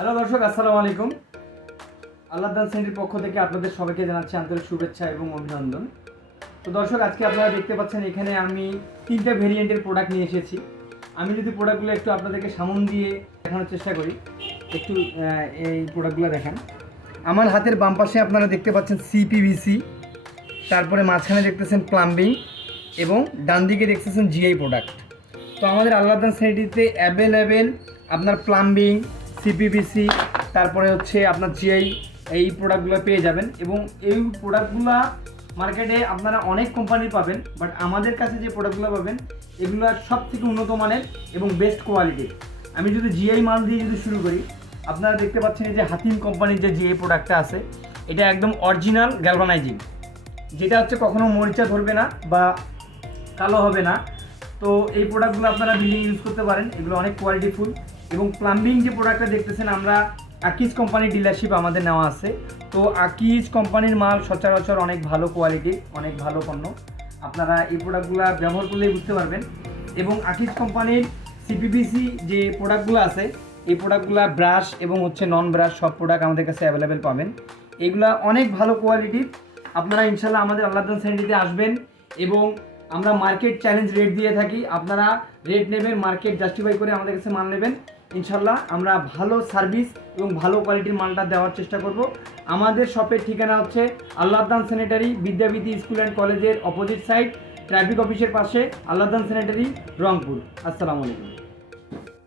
Hello দর্শক, আসসালামু আলাইকুম। আল্লাহদান সেন্টারের পক্ষ থেকে আপনাদের সবাইকে জানাচ্ছি আন্তরিক শুভেচ্ছা এবং অভিনন্দন। তো দর্শক, আজকে আপনারা দেখতে পাচ্ছেন এখানে আমি 3টে ভেরিয়েন্টের প্রোডাক্ট নিয়ে এসেছি। আমি যদি প্রোডাক্টগুলো একটু আপনাদেরকে সামন দিয়ে দেখানোর চেষ্টা করি, একটু এই প্রোডাক্টগুলো দেখান। আমার হাতের বাম পাশে আপনারা দেখতে পাচ্ছেন সিপিভিসি, তারপরে মাঝখানে দেখতেছেন প্লাম্বিং এবং ডান দিকে দেখতেছেন জিআই প্রোডাক্ট। তো আমাদের আল্লাহদান সেন্টারিতে অ্যাভেলেবেল আপনার প্লাম্বিং, সিপিভিসি, তারপরে হচ্ছে আপনার জিআই এই প্রোডাক্টগুলো পেয়ে যাবেন। এবং এই প্রোডাক্টগুলো মার্কেটে আপনারা অনেক কোম্পানির পাবেন, বাট আমাদের কাছে যে প্রোডাক্টগুলো পাবেন এগুলো সব থেকে উন্নত মানের এবং বেস্ট কোয়ালিটির। আমি যদি জিআই মাল দিয়ে যদি শুরু করি, আপনারা দেখতে পাচ্ছেন এই যে হাতিম কোম্পানির যে জিআই প্রোডাক্টটা আছে, এটা একদম অরিজিনাল গ্যালভানাইজিং, যেটা হচ্ছে কখনো মরিচা ধরবে না বা কালো হবে না। তো এই প্রোডাক্টগুলো আপনারা বিল্ডিং ইউজ করতে পারেন, এগুলো অনেক কোয়ালিটিফুল। এবং প্লাম্বিং যে প্রোডাক্টটা দেখতেছেন, আমরা আকিজ কোম্পানির ডিলারশিপ আমাদের নেওয়া আছে। তো আকিজ কোম্পানির মাল সচরাচর অনেক ভালো কোয়ালিটির, অনেক ভালো পণ্য। আপনারা এই প্রোডাক্টগুলো ব্যবহার করলেই বুঝতে পারবেন। এবং আকিজ কোম্পানির সিপিপিসি যে প্রোডাক্টগুলো আছে, এই প্রোডাক্টগুলো ব্রাশ এবং হচ্ছে নন ব্রাশ সব প্রোডাক্ট আমাদের কাছে অ্যাভেলেবেল পাবেন। এগুলা অনেক ভালো কোয়ালিটির। আপনারা ইনশাল্লাহ আমাদের আল্লাহদান সেন্টারিতে আসবেন এবং আমরা মার্কেট চ্যালেঞ্জ রেট দিয়ে থাকি। আপনারা রেট নেবেন, মার্কেট জাস্টিফাই করে আমাদের কাছে মাল নেবেন। ইনশাল্লাহ আমরা ভালো সার্ভিস এবং ভালো কোয়ালিটির মালটা দেওয়ার চেষ্টা করব। আমাদের শপের ঠিকানা হচ্ছে আল্লাহদান স্যানিটারি, বিদ্যাবিধি স্কুল অ্যান্ড কলেজের অপোজিট সাইড, ট্রাফিক অফিসের পাশে, আল্লাহদান স্যানিটারি, রংপুর। আসসালামু আলাইকুম।